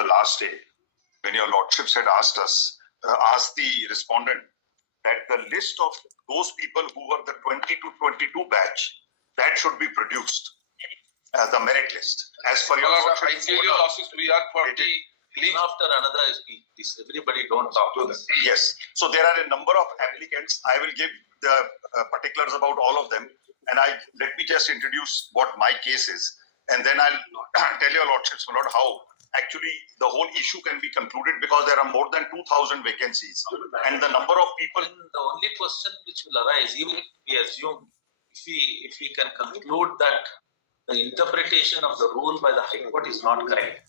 the last day, when your lordships had asked the respondent that the list of those people who were the 20 to 22 batch, that should be produced, the merit list. As per your lordships, we are 40 leave after another speech. Everybody don't talk to them. Yes. So there are a number of applicants. I will give the particulars about all of them. And let me just introduce what my case is. And then I'll tell your lordships, my lord, how actually the whole issue can be concluded, because there are more than 2,000 vacancies. And the number of people. And the only question which will arise, even if we assume, if we can conclude that the interpretation of the rule by the High Court is not correct,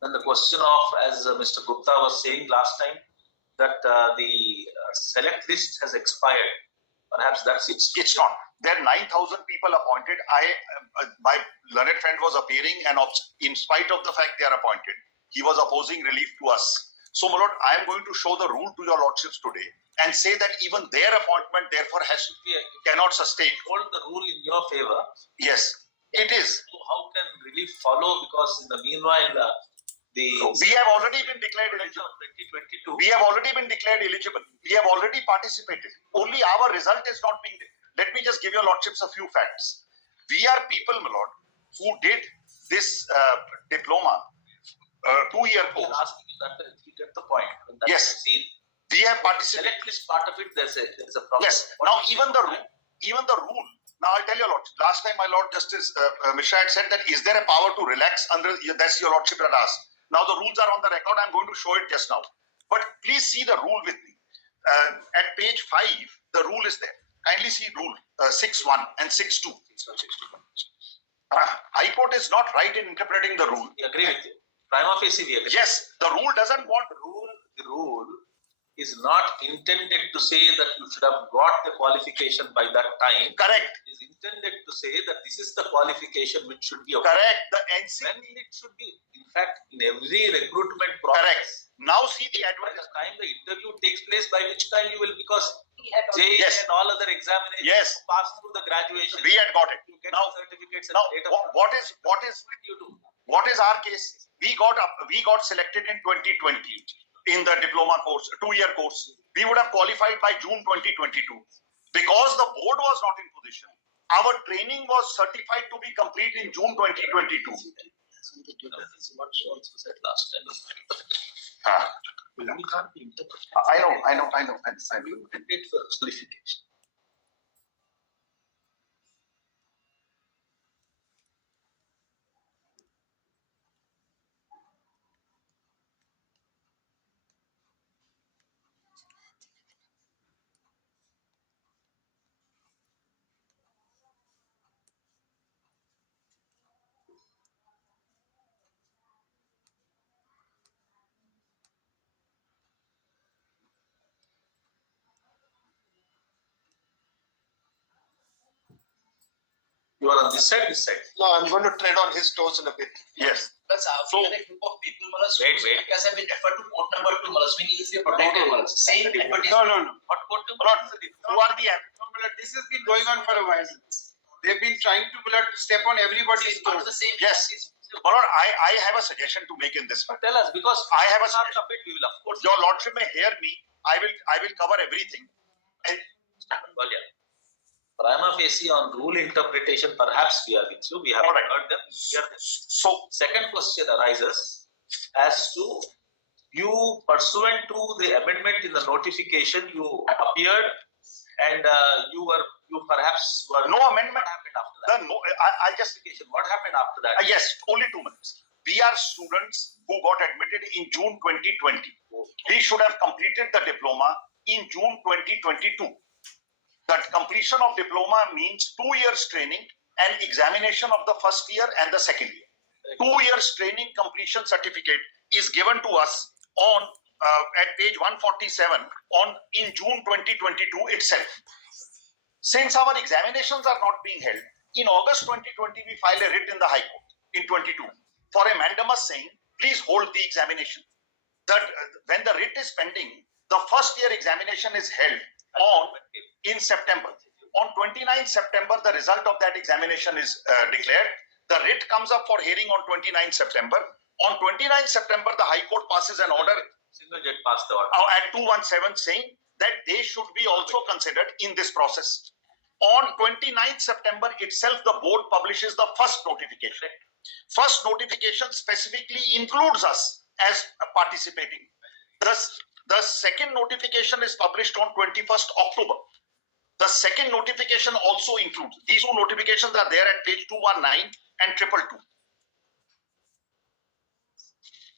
then the question of, as Mr. Gupta was saying last time, that the select list has expired. Perhaps that's it. It's not. There are 9,000 people appointed. My learned friend was appearing, and in spite of the fact they are appointed, he was opposing relief to us. So, my lord, I am going to show the rule to your lordships today and say that even their appointment therefore cannot sustain. Hold the rule in your favor. Yes, it is. So how can relief follow? Because in the meanwhile, we have already been declared eligible. 2022. We have already been declared eligible. We have already participated. Only our result is not being. Let me just give your lordships a few facts. We are people, my lord, who did this diploma, 2-year course. Asking you that you get the point. Yes. We have participated. Select list part of it, there's a problem. Yes. Now even the rule. Now I'll tell you, lord. Last time, my Lord Justice Mishra had said that is there a power to relax under? That's your lordship had asked. Now the rules are on the record. I'm going to show it just now. But please see the rule with me. At page 5, the rule is there. Kindly see rule 6.1 and 6.2. High Court is not right in interpreting the rule. We agree with you. Prima facie, we agree. Yes, the rule doesn't want the rule is not intended to say that you should have got the qualification by that time. Correct. It is intended to say that this is the qualification which should be obtained. Correct. The NC. When it should be, in fact, in every recruitment process. Correct. Now see the by the time the interview takes place, by which time you will, because JEE yes. and all other examinations yes. pass through the graduation. We had got it. You get now, certificates. Now, what is our case? We got selected in 2020 in the diploma course, 2-year course. We would have qualified by June 2022. Because the board was not in position, our training was certified to be complete in June 2022. That's what she also said last time. We can't be interpreted. I know. It for qualification. You are on this side, No, I'm going to tread on his toes in a bit. Yes. That's so a group of people, wait. Because have been referred to court number 2, we need to protect them. Same advertisement. No. What court number? Who are the This has been going on for a while. They've been trying to step on everybody's toes. The same. Yes. Lord, I have a suggestion to make in this. Tell us, because I have a suggestion. We will, of course. Your lordship may hear me. I will cover everything. And well, yeah. Prima facie on rule interpretation, perhaps we are with you. We have heard them. Hear them. So, second question arises as to you, pursuant to the amendment in the notification, you appeared and you perhaps were. No amendment. What happened after that? What happened after that? Yes, only 2 minutes. We are students who got admitted in June 2020. We should have completed the diploma in June 2022. That completion of diploma means 2 years training and examination of the first year and the second year. 2 years training completion certificate is given to us on at page 147 in June 2022 itself. Since our examinations are not being held, in August 2020 we filed a writ in the High Court in 22 for a mandamus saying, please hold the examination. That when the writ is pending, the first year examination is held in September. On 29 September, the result of that examination is declared. The writ comes up for hearing on 29 September. On 29 September, the High Court passes an order Single judge passed the order. at 217 saying that they should be also considered in this process. On 29 September itself, the board publishes the first notification. First notification specifically includes us as participating. Thus, the second notification is published on 21st October. The second notification also includes, these two notifications are there at page 219 and 222.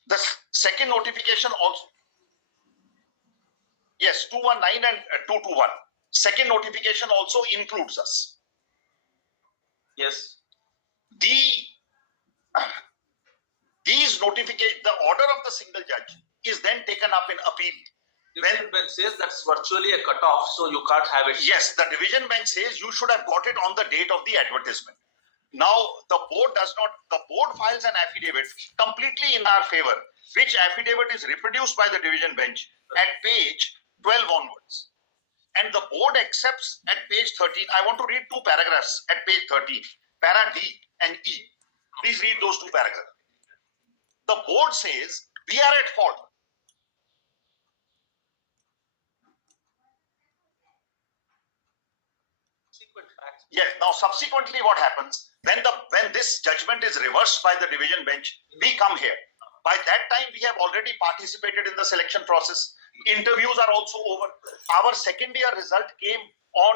The second notification also, yes, 219 and 221. Second notification also includes us. Yes. These notification, the order of the single judge is then taken up in appeal. Division bench says that's virtually a cutoff, so you can't have it. Yes, the division bench says you should have got it on the date of the advertisement. Now, the board does not, the board files an affidavit completely in our favor, which affidavit is reproduced by the division bench at page 12 onwards. And the board accepts at page 13. I want to read two paragraphs at page 13, para D and E. Please read those two paragraphs. The board says we are at fault. Subsequent facts. Yes. Now, subsequently, what happens when this judgment is reversed by the division bench? We come here. By that time, we have already participated in the selection process. Interviews are also over. Our second year result came on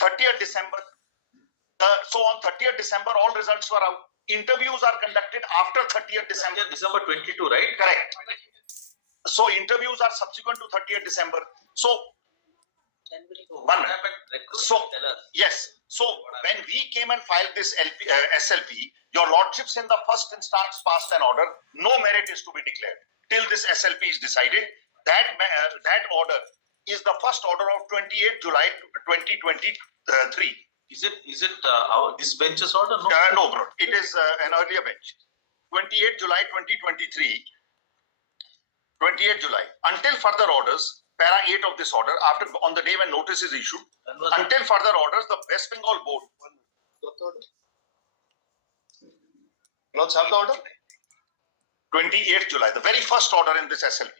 30th December. So on 30th December, all results were out. Interviews are conducted after 30th December. December 22, right? Correct. So interviews are subsequent to 30th December. So What happened? So, yes. So when we came and filed this SLP, your lordships in the first instance passed an order. No merit is to be declared till this SLP is decided. That order is the first order of 28 July 2023. Is it this bench's order? No. No, bro. It is an earlier bench. 28 July 2023. 28 July. Until further orders, para 8 of this order, after on the day when notice is issued, until further orders, the West Bengal board. Lords have the order? 28th July, the very first order in this SLP.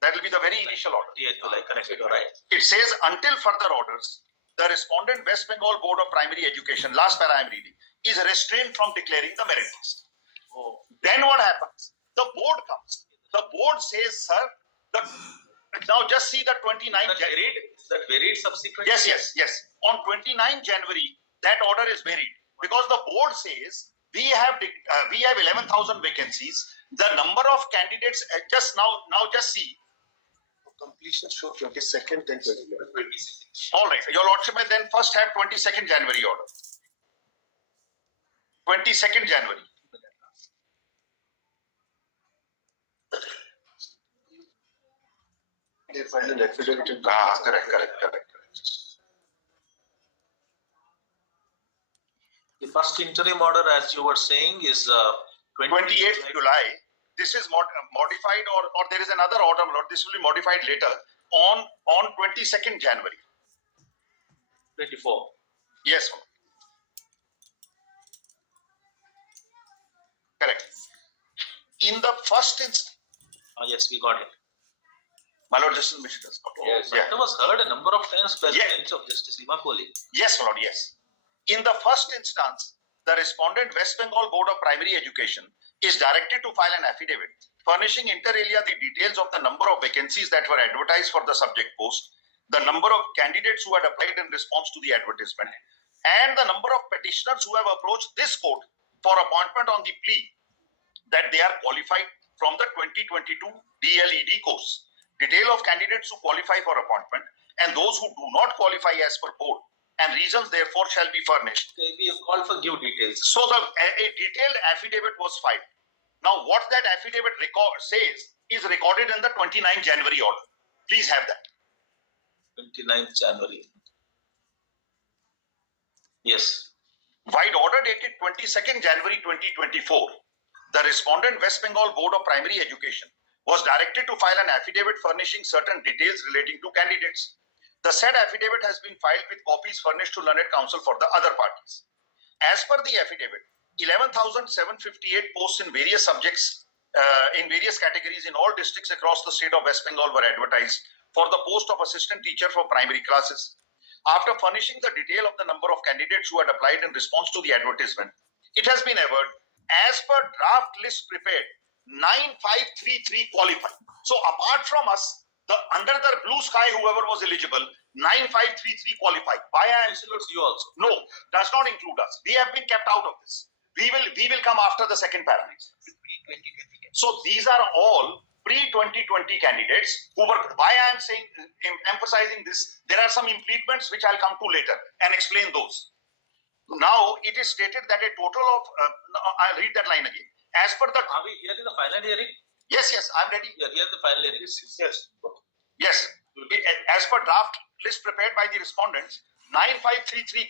That will be the very initial order. 28th July, correct. You're right. It says until further orders, the respondent West Bengal Board of Primary Education, last para I am reading, is restrained from declaring the merit list. Oh. Then what happens? The board comes. The board says, sir, now just see the 29th January. Is that varied subsequently? Yes. On 29 January, that order is varied because the board says we have 11,000 vacancies. The number of candidates just see. Completion show 22nd, then 23rd. All right, your lordship may then first have 22nd January order. 22nd January. They filed an affidavit in Correct. The first interim order, as you were saying, is 28th July. This is modified or there is another order, Lord. This will be modified later on 22nd January. 24. Yes, Lord. Correct. In the first instance, Yes, we got it. my Lord Justice Michigan. Yes, Yeah. that was heard a number of times by the Yeah. bench of Justice Imakoli. Yes, my Lord, yes. In the first instance, the respondent West Bengal Board of Primary Education is directed to file an affidavit furnishing inter alia the details of the number of vacancies that were advertised for the subject post, the number of candidates who had applied in response to the advertisement, and the number of petitioners who have approached this court for appointment on the plea that they are qualified from the 2022 DLED course. Detail of candidates who qualify for appointment and those who do not qualify as per board, and reasons therefore shall be furnished. Okay, we have called for give details. So a detailed affidavit was filed. Now what that affidavit says is recorded in the 29 January order. Please have that. 29th January. Yes. While order dated 22nd January 2024, the respondent West Bengal Board of Primary Education was directed to file an affidavit furnishing certain details relating to candidates. The said affidavit has been filed with copies furnished to learned counsel for the other parties. As per the affidavit, 11,758 posts in various subjects, in various categories in all districts across the state of West Bengal were advertised for the post of assistant teacher for primary classes. After furnishing the detail of the number of candidates who had applied in response to the advertisement, it has been averred, as per draft list prepared, 9533 qualified. So apart from us, under the blue sky, whoever was eligible, 9533 qualified. Why I am Includes you also. no, does not include us. We have been kept out of this. We will come after the second paragraph. So these are all pre-2020 candidates who were, why I am saying, emphasizing this, there are some impediments which I'll come to later and explain those. Now it is stated that a total of, I'll read that line again. As per the, Are we here in the final hearing? yes, I'm ready. We are here in the final hearing. Yes, as per draft list prepared by the respondents, 9533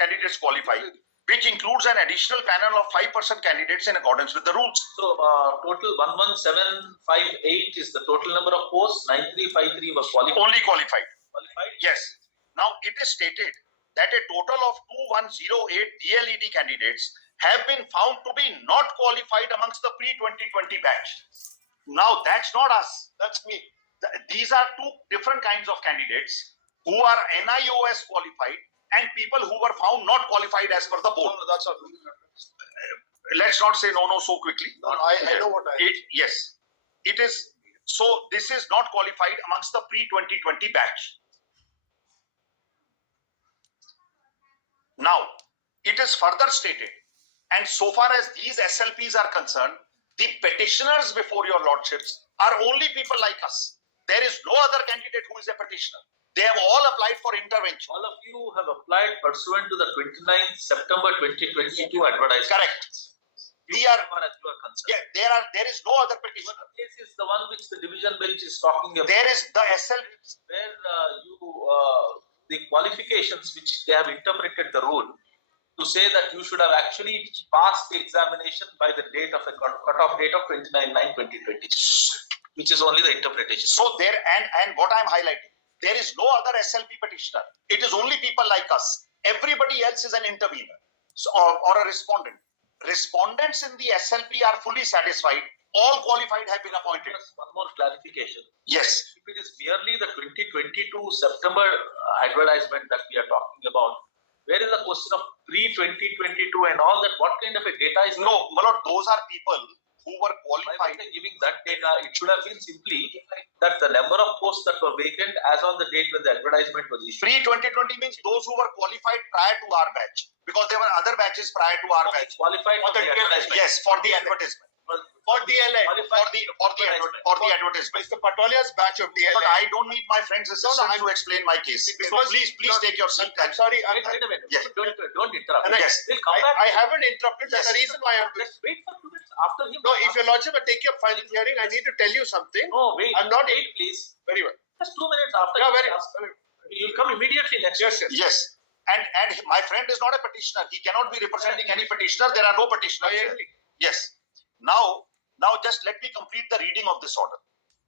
candidates qualified, which includes an additional panel of 5% candidates in accordance with the rules. So total 11758 is the total number of posts. 9353 was qualified. Only qualified. Qualified. Yes. Now it is stated that a total of 2108 DLED candidates have been found to be not qualified amongst the pre-2020 batch. Now that's not us, that's me. These are two different kinds of candidates who are NIOS qualified and people who were found not qualified as per the board. No, that's not. Let's not say no so quickly. No, I know what I. Yes, it is. So this is not qualified amongst the pre-2020 batch. Now, it is further stated, and so far as these SLPs are concerned, the petitioners before your lordships are only people like us. There is no other candidate who is a petitioner. They have all applied for intervention. All of you have applied pursuant to the 29th September 2022 advertisement. Correct. We We are, as far as you are concerned. yeah, there is no other petitioner. This is the one which the division bench is talking about. There is the SLP. Where the qualifications which they have interpreted the rule to say that you should have actually passed the examination by the date of a cutoff date of 29/9/2020, which is only the interpretation. So there, and what I'm highlighting, there is no other SLP petitioner. It is only people like us. Everybody else is an intervener or a respondent. Respondents in the SLP are fully satisfied. All qualified have been appointed. Just one more clarification. Yes. If it is merely the 2022 September advertisement that we are talking about, where is the question of pre-2022 and all that? What kind of a data is No, Malord, those are people who were Why qualified. were they giving that data? It should have been simply that the number of posts that were vacant as on the date when the advertisement was issued. Pre-2020 means those who were qualified prior to our batch, because there were other batches prior to our batch. Qualified for the advertisement. Yes, for the advertisement. For DLA, for the advertisement. Mr. Patolia's batch of DLA. But I don't need my friend's assistance to explain my case. So Because- please take your seat. I'm sorry. Wait a minute. Yes. Don't interrupt. Yes. We'll come back. I haven't interrupted. That's the Yes. reason why I'm. Let's wait for 2 minutes after him. No, if your lordship will take your final hearing, I need to tell you something. No, wait. I'm not- Wait, please. Very well. Just 2 minutes after. Yeah, you very. ask. You'll come immediately next. Yes, yes. Yes. And my friend is not a petitioner. He cannot be representing any petitioner. There are no petitioners. I here. agree. Yes. Now just let me complete the reading of this order.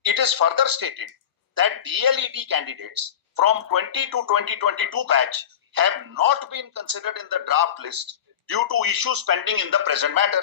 It is further stated that DLED candidates from 20 to 2022 batch have not been considered in the draft list due to issues pending in the present matter.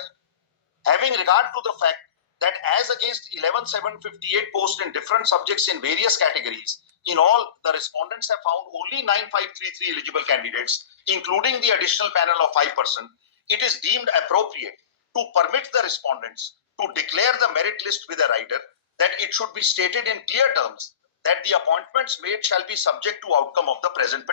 Having regard to the fact that as against 11,758 posts in different subjects in various categories, in all, the respondents have found only 9533 eligible candidates, including the additional panel of 5%. It is deemed appropriate to permit the respondents to declare the merit list with a rider that it should be stated in clear terms that the appointments made shall be subject to outcome of the present.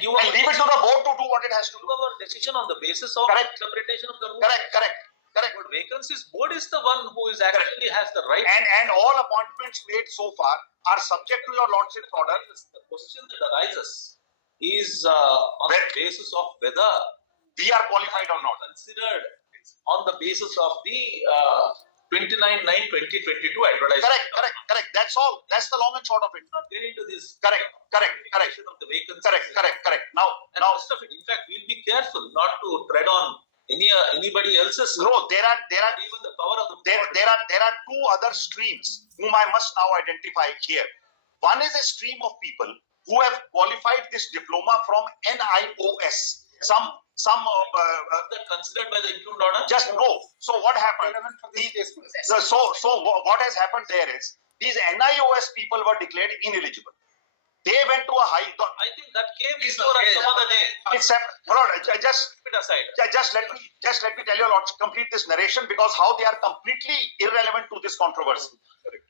You And leave it to the board to do what it has to do. our decision on the basis of Correct. interpretation of the rule. Correct. correct. But vacancies board is the one who is actually has the right. And all appointments made so far are subject to your lordship's order. The question that arises is on Where- the basis of whether We are qualified or not. considered on the basis of the 29/9/2022 advertisement. Correct. That's all. That's the long and short of it. Not get into this. Correct. Of the vacancies. Correct. Now, And rest of it. In fact, we'll be careful not to tread on anybody else's. no, there are Even the power of the there are two other streams whom I must now identify here. One is a stream of people who have qualified this diploma from NIOS. Some that considered by the interim order. just no. So what happened? Relevant for this case. So what has happened there is these NIOS people were declared ineligible. They went to a high. I think that came before us some other day. It's just Keep it aside. just let me tell you, Lord, complete this narration because how they are completely irrelevant to this controversy.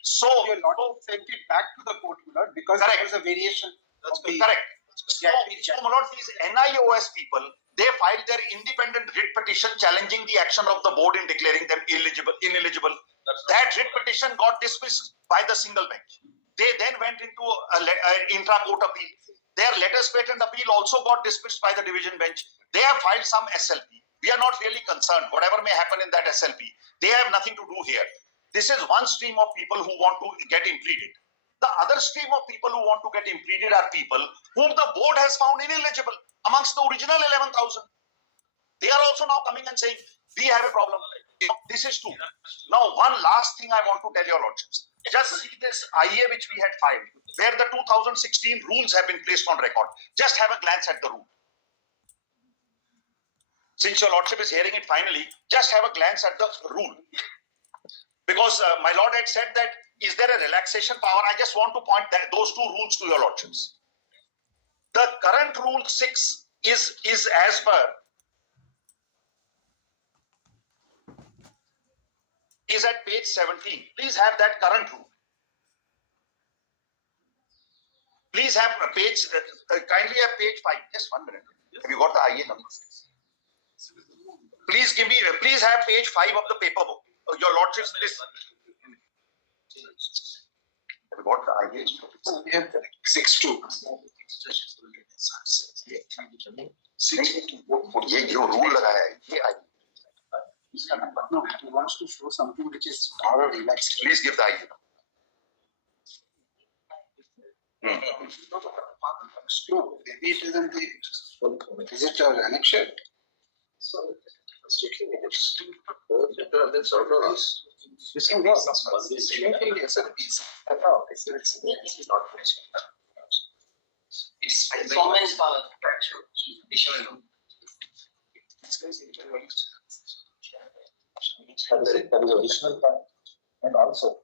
So Your lordship sent it back to the court, my lord, because Correct. there was a variation. of the- correct. So, my lord, these NIOS people, they filed their independent writ petition challenging the action of the board in declaring them ineligible. That writ petition got dismissed by the single bench. They then went into a intra-court appeal. Their letters patent appeal also got dismissed by the division bench. They have filed some SLP. We are not really concerned. Whatever may happen in that SLP, they have nothing to do here. This is one stream of people who want to get impleaded. The other stream of people who want to get impleaded are people whom the board has found ineligible amongst the original 11,000. They are also now coming and saying, we have a problem. This is true. Now, one last thing I want to tell your lordships. Just see this IA which we had filed, where the 2016 rules have been placed on record. Just have a glance at the rule. Since your lordship is hearing it finally, just have a glance at the rule. Because my lord had said that, is there a relaxation power? I just want to point those two rules to your lordships. The current rule 6 is as per is at page 17. Please have that current rule. Please have a page, kindly have page 5. Just 1 minute. Have you got the IA number? Please have page 5 of the paper book. Your lordship's list. Have you got the IA? We have 6-2. ये जो rule लगाया है ये IA. No, he wants to show something which is power relaxed. Please give the IA. No, maybe it isn't the. Is it an annexure? This can go. It's performance power. That is additional part. And also,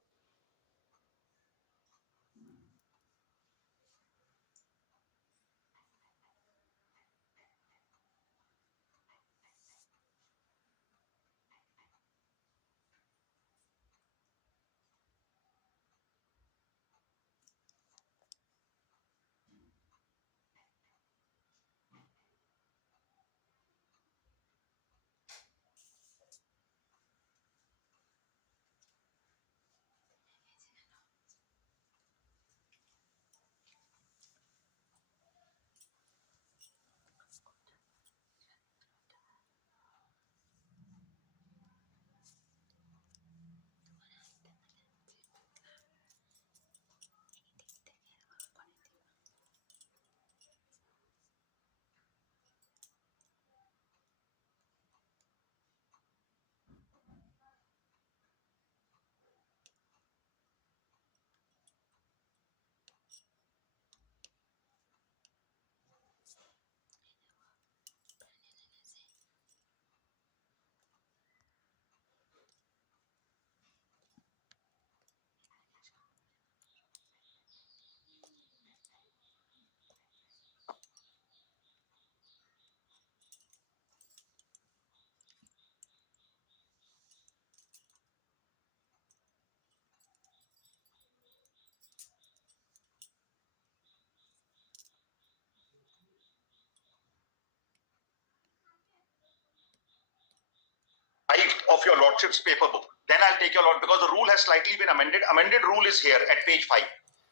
of your lordship's paper book. Then I'll take your lord, because the rule has slightly been amended. Amended rule is here at page 5.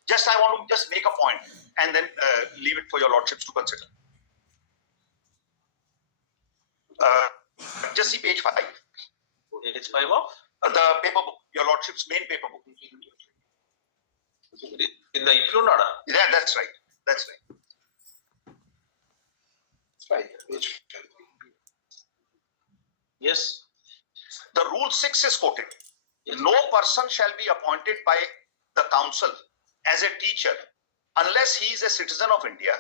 Just I want to just make a point and then leave it for your lordships to consider. Just see page 5. Page 5 of? The paper book, your lordship's main paper book. In the improved order. Yeah, that's right. That's right. Yes. The rule 6 is quoted. Yes. No person shall be appointed by the council as a teacher unless he is a citizen of India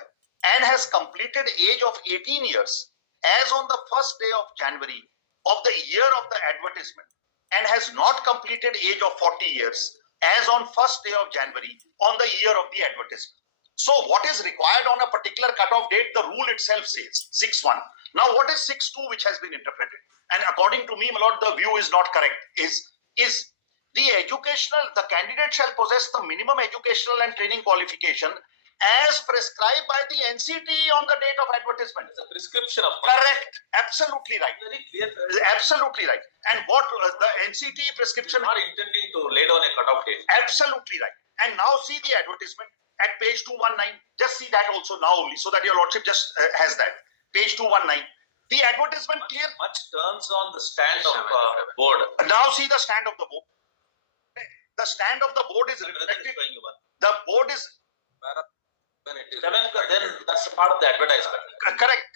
and has completed age of 18 years as on the first day of January of the year of the advertisement and has not completed age of 40 years as on first day of January on the year of the advertisement. So what is required on a particular cutoff date, the rule itself says 6.1. Now what is 6.2 which has been interpreted? And according to me, my lord, the view is not correct. Is the candidate shall possess the minimum educational and training qualification as prescribed by the NCT on the date of advertisement. It's a prescription of Correct. Absolutely right. very clear. Absolutely right. And what the NCT prescription, Not intending to lay down a cutoff date. absolutely right. And now see the advertisement at page 219. Just see that also now only, so that your lordship just has that. Page 219. The advertisement clear. Much turns on the stand of board. Now see the stand of the board. The stand of the board is reflected. The board is Then that's a part of the advertisement. correct.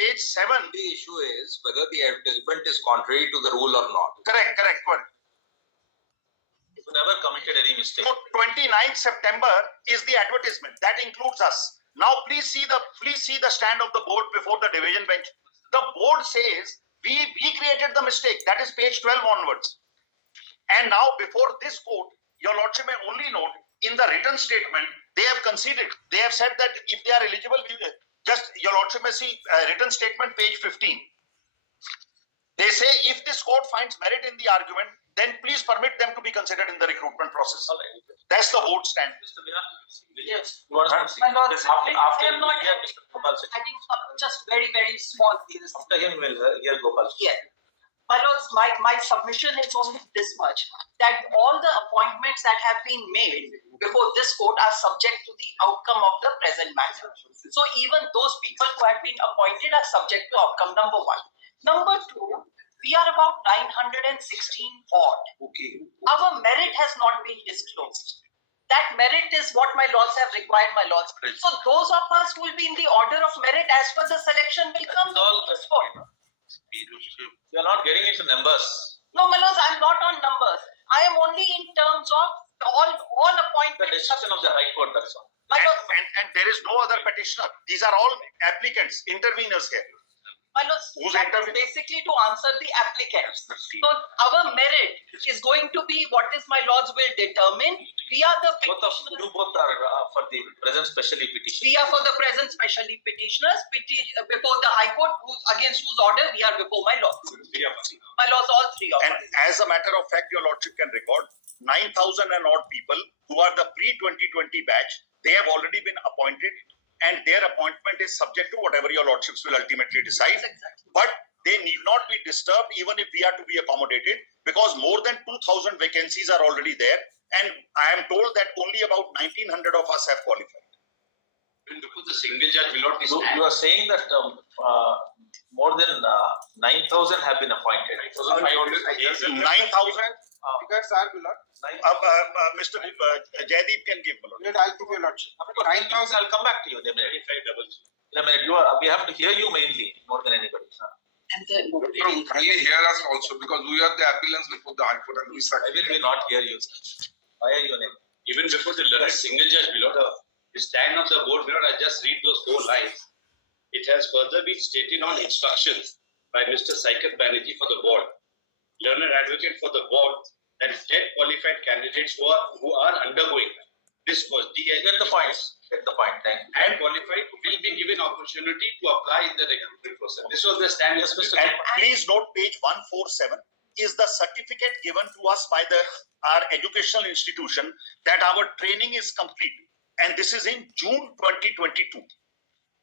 Page 7. The issue is whether the advertisement is contrary to the rule or not. Correct. You never committed any mistake. So 29th September is the advertisement. That includes us. Now please see the stand of the board before the division bench. The board says we created the mistake. That is page 12 onwards. And now before this quote, your lordship may only note in the written statement they have conceded. They have said that if they are eligible, just your lordship may see written statement page 15. They say if this court finds merit in the argument, then please permit them to be considered in the recruitment process. All right. That's the board stand. Mr. Meena? Yes. You want to My lord, Yes, after I am not hear Mr. Gopal Singh. adding some just very, very small things. After him, we'll hear Gopal Singh. Yeah. My lords, my submission is only this much, that all the appointments that have been made before this court are subject to the outcome of the present matter. So even those people who have been appointed are subject to outcome number 1. Number 2, we are about 916 odd. Okay. Our merit has not been disclosed. That merit is what my lords have required, my lords. So those of us who will be in the order of merit as per the selection will come to this court. You are not getting into numbers. No, my lords, I'm not on numbers. I am only in terms of all The appointments. decision of the High Court, that's all. My lords, And there is no other petitioner. These are all applicants, interveners here. my lords, Who's that is interviewing? basically to answer the applicants. So our merit is going to be what is my lords will determine. We are the You both are for the present specially petition. We are for the present specially petitioners before the High Court, against whose order we are before my lords. My lords, all three of And us. as a matter of fact, your lordship can record 9,000 and odd people who are the pre-2020 batch. They have already been appointed, and their appointment is subject to whatever your lordships will ultimately decide. Exactly. But they need not be disturbed even if we are to be accommodated, because more than 2,000 vacancies are already there, and I am told that only about 1,900 of us have qualified. Even before the single judge will not be You are saying that more than 9,000 have been appointed. 9,000. Figures are, my lord. Mr. Jaideep can give. my lord. Let I'll give you a lordship. 9,000, I'll come back to you in a minute. In a minute, we have to hear you mainly, more than anybody. Kindly hear us also, because we are the appellants before the High Court and we Why will we not hear you? Why are you unable? Even before the learned single judge, my lord, the stand of the board, my lord, I just read those 4 lines. It has further been stated on instructions by Mr. Saikat Banerjee for the board, learned advocate for the board, that dead qualified candidates who are undergoing this course, Get the point. Get the point. Thank you. and qualified will be given opportunity to apply in the recruitment process. This was the stand. Yes, Mr. And please note page 147 is the certificate given to us by our educational institution that our training is complete. And this is in June 2022.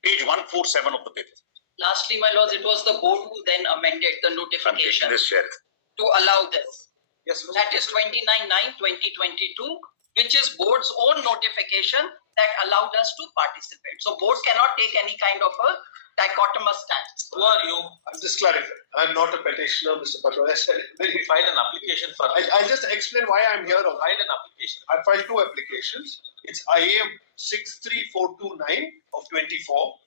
Page 147 of the paper. lastly, my lords, it was the board who then amended the notification to allow this. Yes, That is 29/9/2022, which is board's own notification that allowed us to participate. So board cannot take any kind of a dichotomous stance. who are you? I'm just clarifying. I'm not a petitioner, Mr. Patwala. I said it very. File an application for. I'll just explain why I'm here. File an application. I filed two applications. It's IA 63429 of 24.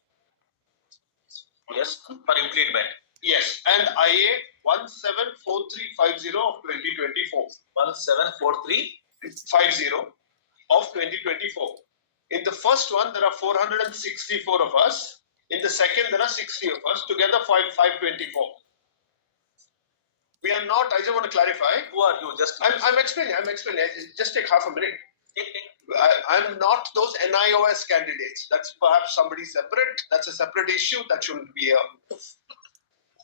Yes, for implement. Yes, and IA 174350 of 2024. 1743. 50 of 2024. In the first one, there are 464 of us. In the second, there are 60 of us. Together, 524. We are not. I just want to clarify. Who are you? Just. I'm explaining. Just take half a minute. Take. I'm not those NIOS candidates. That's perhaps somebody separate. That's a separate issue. That shouldn't be here.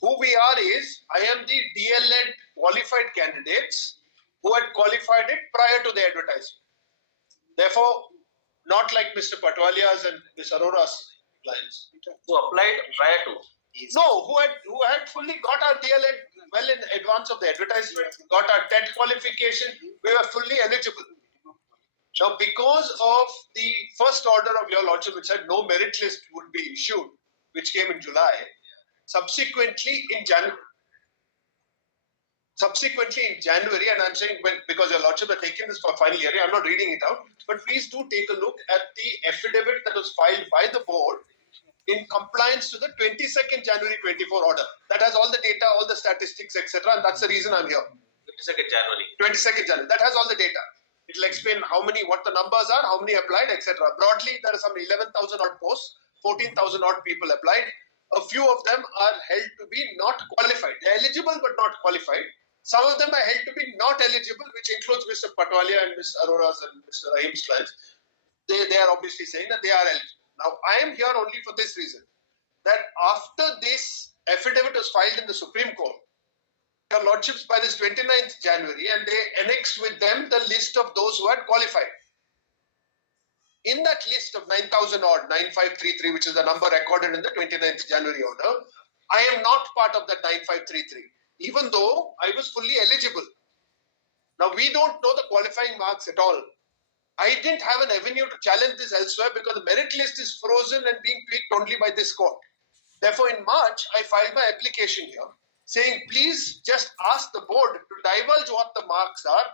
Who we are is, I am the DLED qualified candidates who had qualified it prior to the advertisement. Therefore, not like Mr. Patwalia's and Ms. Arora's clients. Who applied prior to. No, who had fully got our DLED well in advance of the advertisement, got our TET qualification, we were fully eligible. Now, because of the first order of your lordship, which said no merit list would be issued, which came in July, subsequently in January, and I'm saying because your lordship had taken this for final hearing, I'm not reading it out, but please do take a look at the affidavit that was filed by the board in compliance to the 22nd January 24 order. That has all the data, all the statistics, etc. And that's the reason I'm here. 22nd January. 22nd January. That has all the data. It will explain what the numbers are, how many applied, etc. Broadly, there are some 11,000 odd posts, 14,000 odd people applied. A few of them are held to be not qualified. They're eligible but not qualified. Some of them are held to be not eligible, which includes Mr. Patwalia and Ms. Arora's and Mr. Rahim's clients. They are obviously saying that they are eligible. Now, I am here only for this reason, that after this affidavit was filed in the Supreme Court, your lordships by this 29th January, and they annexed with them the list of those who had qualified. In that list of 9,000 odd, 9533, which is the number recorded in the 29th January order, I am not part of that 9533, even though I was fully eligible. Now, we don't know the qualifying marks at all. I didn't have an avenue to challenge this elsewhere because the merit list is frozen and being tweaked only by this court. Therefore, in March, I filed my application here saying, please just ask the board to divulge what the marks are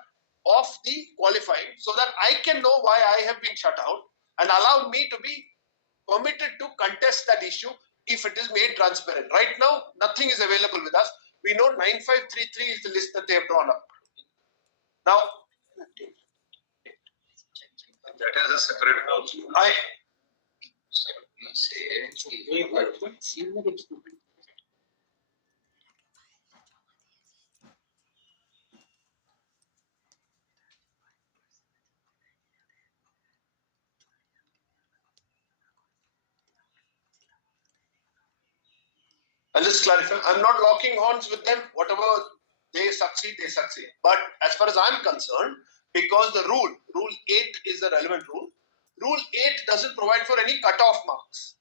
of the qualifying so that I can know why I have been shut out and allow me to be permitted to contest that issue if it is made transparent. Right now, nothing is available with us. We know 9533 is the list that they have drawn up. Now, That is a separate house. I'll just clarify. I'm not locking horns with them. Whatever they succeed, they succeed. But as far as I'm concerned, because the rule 8 is the relevant rule. Rule 8 doesn't provide for any cutoff marks.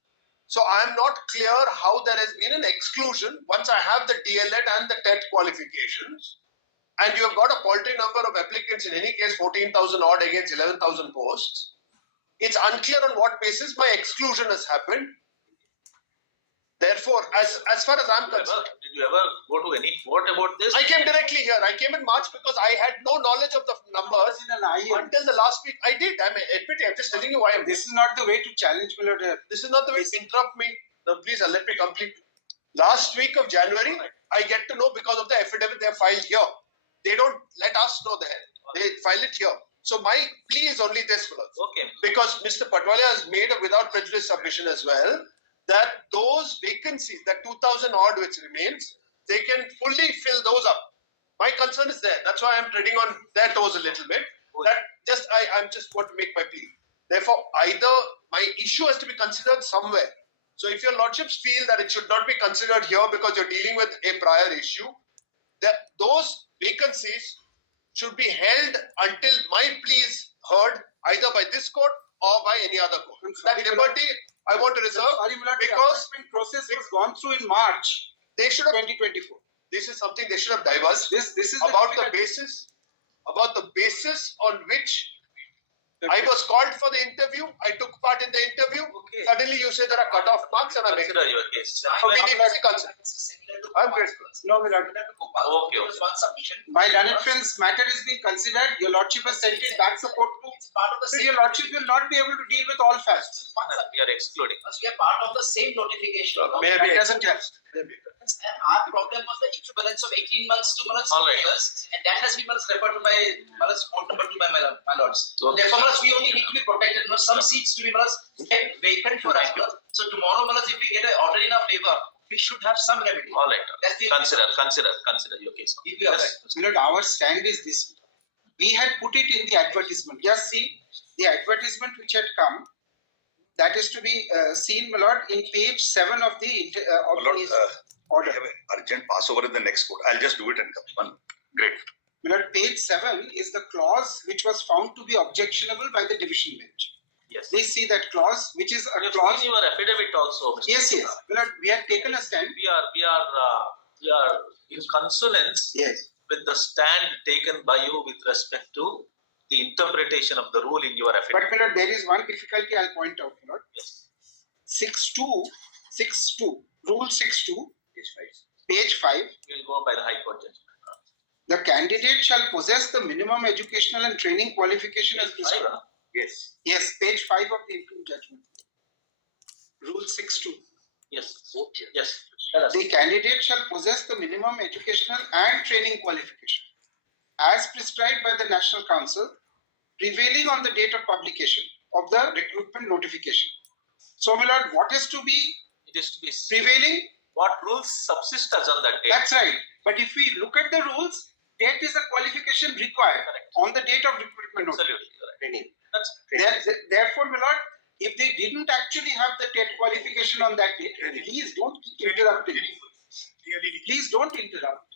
So I'm not clear how there has been an exclusion once I have the DLED and the TET qualifications. And you have got a paltry number of applicants, in any case 14,000 odd against 11,000 posts. It's unclear on what basis my exclusion has happened. Therefore, as far as I'm concerned, Did you ever go to any court about this? I came directly here. I came in March because I had no knowledge of the numbers until the last week. I did. I'm admitting. I'm just telling you why I'm. This is not the way to challenge my lord. This is not the way to interrupt me. No, please let me complete. Last week of January, I get to know because of the affidavit they have filed here. They don't let us know there. They file it here. So my plea is only this, fellows. Okay. Because Mr. Patwalia has made a without prejudice submission as well, that those vacancies, that 2,000 odd which remains, they can fully fill those up. My concern is there. That's why I'm treading on their toes a little bit. That I'm just want to make my plea. Therefore, either my issue has to be considered somewhere. So if your lordships feel that it should not be considered here because you're dealing with a prior issue, that those vacancies should be held until my plea is heard either by this court or by any other court. That liberty I want to reserve. Sorry, my lord, the Because appointment process was gone through in March they should have, 2024. this is something they should have divulged This is about the difficult- basis on which I was called for the interview. I took part in the interview. Okay. Suddenly you say there are cut-off marks and I'm Consider your case. So we need to be considered. I'm grateful. No, my lord. Okay, okay. One submission. My learned friends, matter is being considered. Your lordship has sent it back support to. It's part of the So same. your lordship will not be able to deal with all facts. We are excluding. Because we are part of the same notification. Maybe. That doesn't help. And our problem was the equivalence of 18 months to All right. years. And that has been referred to by quote number 2 by my lords. Okay. Therefore, we only need to be protected. Some seats to be kept vacant for annual. So tomorrow, if we get an order in our favor, we should have some remedy. All right. That's the Consider your case. If we are Yes. My lord, our stand is this. We had put it in the advertisement. Just see the advertisement which had come. That is to be seen, my lord, in page 7 of the Lord, order. I have an urgent passover in the next court. I'll just do it and come. Great. My lord, page 7 is the clause which was found to be objectionable by the division bench. Yes. They see that clause, which is a You have clause. seen your affidavit also. Mr. Yes, yes. My lord, we had taken a stand. We are in consonance Yes. with the stand taken by you with respect to the interpretation of the rule in your But affidavit. my lord, there is one difficulty I'll point out, my lord. Yes. 6.2, rule 6.2, page 5. We'll go by the High Court judgment. The candidate shall possess the minimum educational and training qualification as prescribed. Yes. Yes, page 5 of the interim judgment. Rule 6.2. Yes. Yes. Tell us. The candidate shall possess the minimum educational and training qualification as prescribed by the National Council prevailing on the date of publication of the recruitment notification. So, my lord, what is to be It is to be prevailing? what rules subsist as on that date. That's right. But if we look at the rules, date is a qualification required Correct. on the date of recruitment notification. Absolutely correct. That's Therefore, my lord, if they didn't actually have the TET qualification on that date, please don't keep interrupting. Please don't interrupt.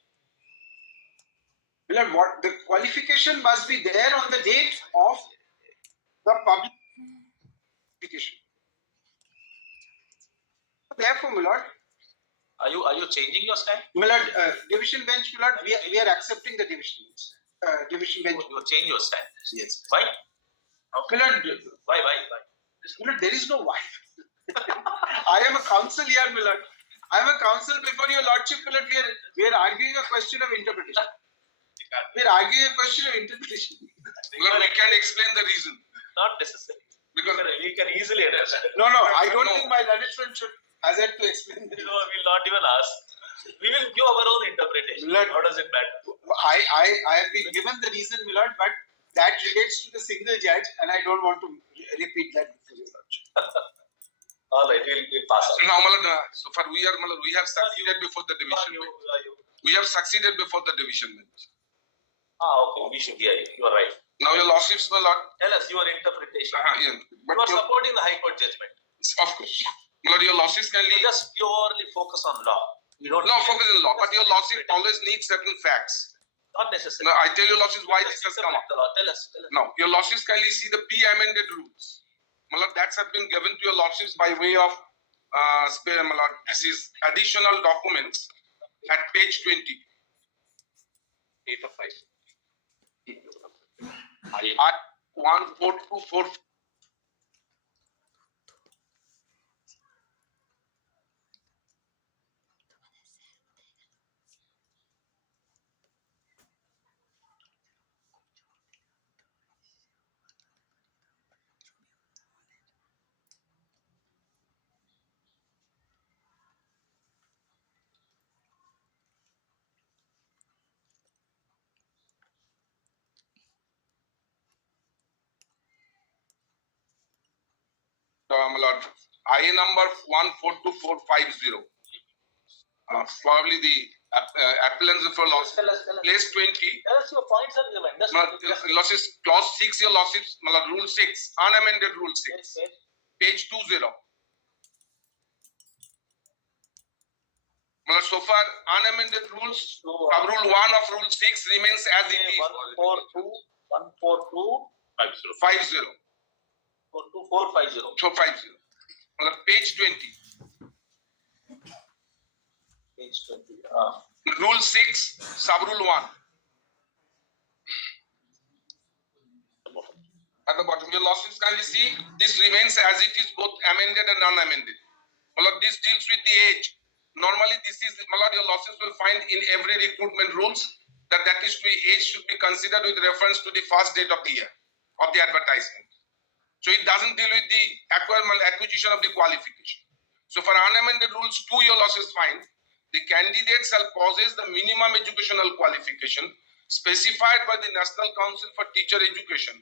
My lord, what the qualification must be there on the date of the publication. Therefore, my lord, Are you changing your stand? my lord, division bench, my lord, we are accepting the division bench. Division bench. You change your stand. Yes. Why? My lord, Why? my lord, there is no why. I am a counsel here, my lord. I am a counsel before your lordship, my lord. We are arguing a question of interpretation. We are arguing a question of interpretation. Well, we can explain the reason. Not necessary. Because We can easily understand. No, I don't No. think my learned friend should hazard to explain. We will not even ask. We will give our own interpretation. Lord. How does it matter? I have been given the reason, my lord, but that relates to the single judge, and I don't want to repeat that before your lordship. All right, we'll pass on. now, my lord, so far we have succeeded before the division. We have succeeded before the division bench. Okay, we should hear you. You are right. Now, your lordships, my lord. Tell us your interpretation. Yeah, but You are supporting the High Court judgment. of course, my lord, your lordships can You leave. just purely focus on law. You don't. No, focus on law, but your lordship always needs certain facts. Not necessary. Now, I tell your lordships why this has come up. The law. Tell us. Now, your lordships kindly see the pre-amended rules. My lord, that's have been given to your lordships by way of my lord, this is additional documents at page 20. 8 of 5. At 14245. My lord, IA number 142450. Probably the appellants for loss. Tell us. Place 20. Tell us your points and given. That's My losses clause 6, your losses, my lord, rule 6, unamended rule 6, page 20. My lord, so far unamended rules, sub rule 1 of rule 6 remains as it is. 142 50. 42450. So 50. page 20, Page 20. rule 6, sub rule 1. At the bottom, your losses kindly see this remains as it is, both amended and unamended. This deals with the age. Normally, this is your losses will find in every recruitment rules that is to be age should be considered with reference to the first date of the year of the advertisement. So it doesn't deal with the acquisition of the qualification. So for unamended rules 2, your losses find the candidate shall possess the minimum educational qualification specified by the National Council for Teacher Education,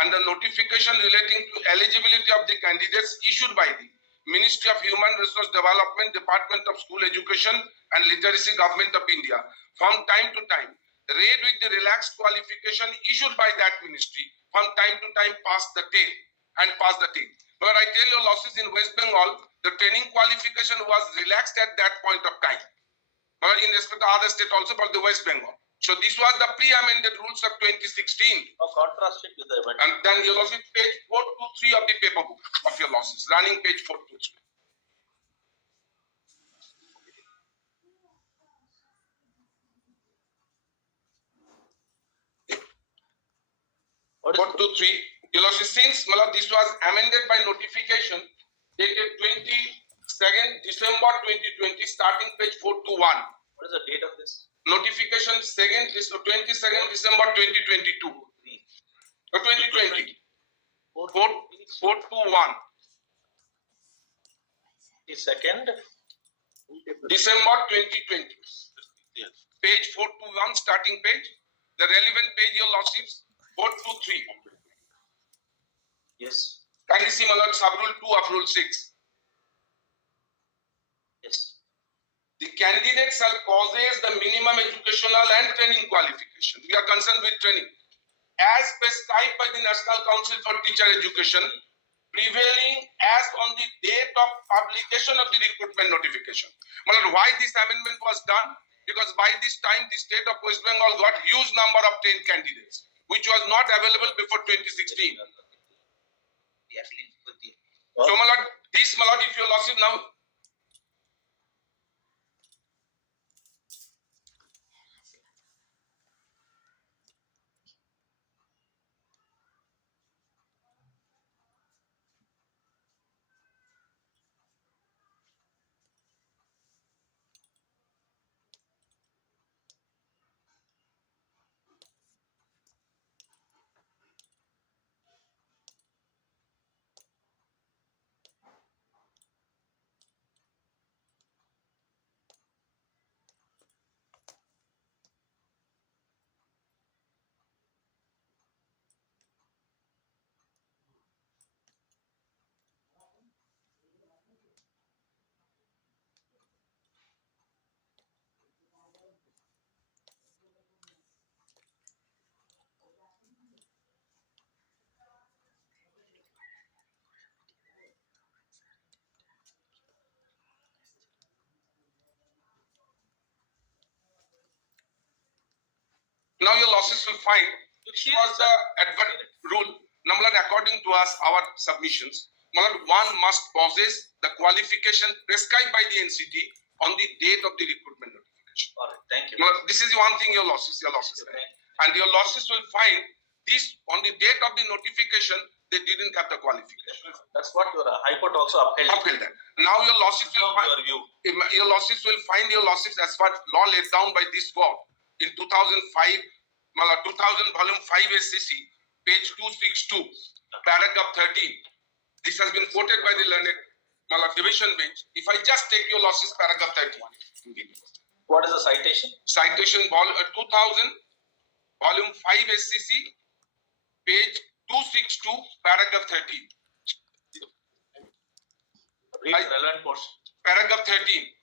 and the notification relating to eligibility of the candidates issued by the Ministry of Human Resource Development, Department of School Education and Literacy, Government of India, from time to time, read with the relaxed qualification issued by that ministry from time to time past the date. But I tell you, losses in West Bengal, the training qualification was relaxed at that point of time. But in respect to other state also, but the West Bengal. So this was the pre-amended rules of 2016. Contrast it with the amendment. And then your losses, page 423 of the paper book of your losses, running page 423. What is 423. Your losses, since this was amended by notification dated 22nd December 2020, starting page 421. what is the date of this? Notification 22nd December 2022. 2020. 421. The second. December 2020. Page 421, starting page. The relevant page, your lordships, 423. Yes. Kindly see sub rule 2 of rule 6. Yes. The candidate shall possess the minimum educational and training qualification. We are concerned with training, as prescribed by the National Council for Teacher Education, prevailing as on the date of publication of the recruitment notification. Why this amendment was done? Because by this time the state of West Bengal got huge number of trained candidates, which was not available before 2016. So this if you lost it now. Now your losses will find this was the rule. According to us, our submissions, one must possess the qualification prescribed by the NCT on the date of the recruitment notification. All right. Thank you. This is one thing your losses. Okay. And your losses will find this on the date of the notification, they didn't have the qualification. That's what your High Court also upheld. That. Now your losses will find Your view. your losses will find your losses as far law laid down by this court in 2005, 2000 volume 5 SCC, page 262, paragraph 13. This has been quoted by the learned division bench. If I just take your losses, paragraph 13. What is the citation? Citation 2000 volume 5 SCC, page 262, paragraph 13. Read relevant portion. Paragraph 13.